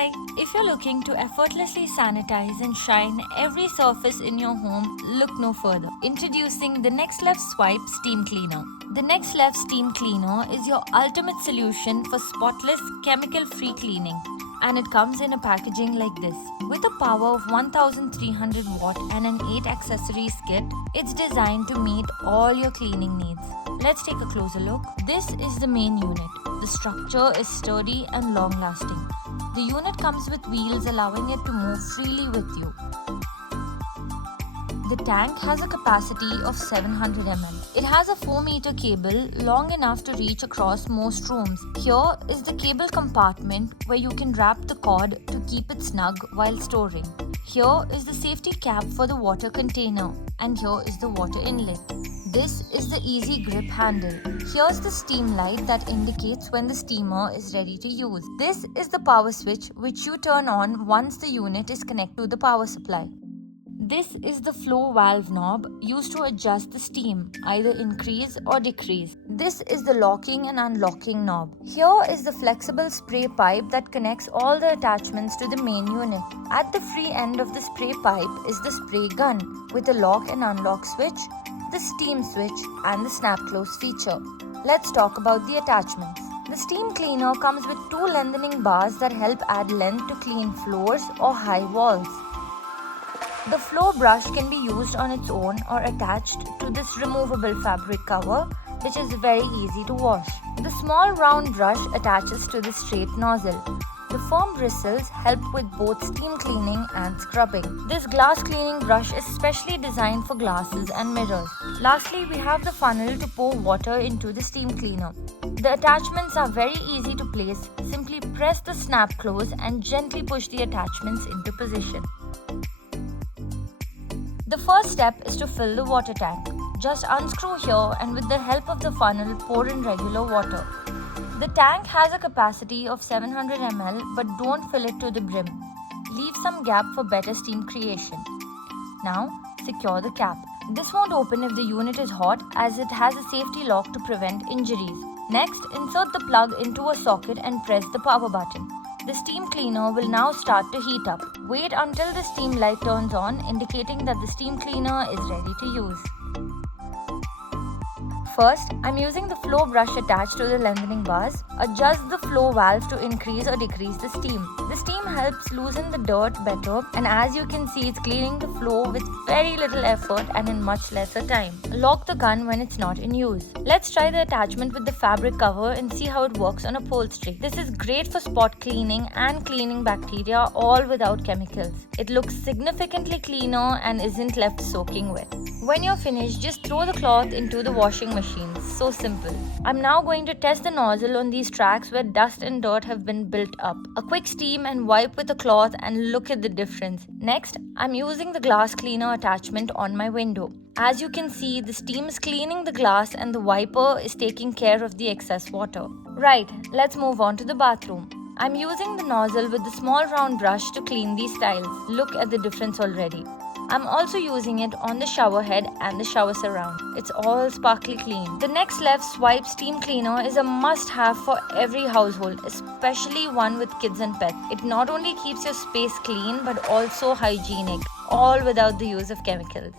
Hi! If you're looking to effortlessly sanitize and shine every surface in your home, look no further. Introducing the Next Left Swipe Steam Cleaner. The Next Left Steam Cleaner is your ultimate solution for spotless, chemical-free cleaning. And it comes in a packaging like this. With a power of 1300 watt and an 8 accessories kit, it's designed to meet all your cleaning needs. Let's take a closer look. This is the main unit. The structure is sturdy and long-lasting. The unit comes with wheels allowing it to move freely with you. The tank has a capacity of 700 ml. It has a 4-meter cable long enough to reach across most rooms. Here is the cable compartment where you can wrap the cord to keep it snug while storing. Here is the safety cap for the water container, and here is the water inlet. This is the easy grip handle. Here's the steam light that indicates when the steamer is ready to use. This is the power switch which you turn on once the unit is connected to the power supply. This is the flow valve knob used to adjust the steam, either increase or decrease. This is the locking and unlocking knob. Here is the flexible spray pipe that connects all the attachments to the main unit. At the free end of the spray pipe is the spray gun with a lock and unlock switch, the steam switch and the snap close feature. Let's talk about the attachments. The steam cleaner comes with 2 lengthening bars that help add length to clean floors or high walls. The floor brush can be used on its own or attached to this removable fabric cover, which is very easy to wash. The small round brush attaches to the straight nozzle. The firm bristles help with both steam cleaning and scrubbing. This glass cleaning brush is specially designed for glasses and mirrors. Lastly, we have the funnel to pour water into the steam cleaner. The attachments are very easy to place. Simply press the snap close and gently push the attachments into position. The first step is to fill the water tank. Just unscrew here and with the help of the funnel, pour in regular water. The tank has a capacity of 700 ml, but don't fill it to the brim. Leave some gap for better steam creation. Now, secure the cap. This won't open if the unit is hot, as it has a safety lock to prevent injuries. Next, insert the plug into a socket and press the power button. The steam cleaner will now start to heat up. Wait until the steam light turns on, indicating that the steam cleaner is ready to use. First, I'm using the flow brush attached to the lengthening bars. Adjust the flow valve to increase or decrease the steam. The steam helps loosen the dirt better, and as you can see, it's cleaning the floor with very little effort and in much lesser time. Lock the gun when it's not in use. Let's try the attachment with the fabric cover and see how it works on upholstery. This is great for spot cleaning and cleaning bacteria, all without chemicals. It looks significantly cleaner and isn't left soaking wet. When you're finished, just throw the cloth into the washing machine. So simple. I'm now going to test the nozzle on these tracks where dust and dirt have been built up. A quick steam and wipe with a cloth and look at the difference. Next, I'm using the glass cleaner attachment on my window. As you can see, the steam is cleaning the glass and the wiper is taking care of the excess water. Right, let's move on to the bathroom. I'm using the nozzle with the small round brush to clean these tiles. Look at the difference already. I'm also using it on the shower head and the shower surround. It's all sparkly clean. The Next Left Swipe Steam Cleaner is a must-have for every household, especially one with kids and pets. It not only keeps your space clean but also hygienic, all without the use of chemicals.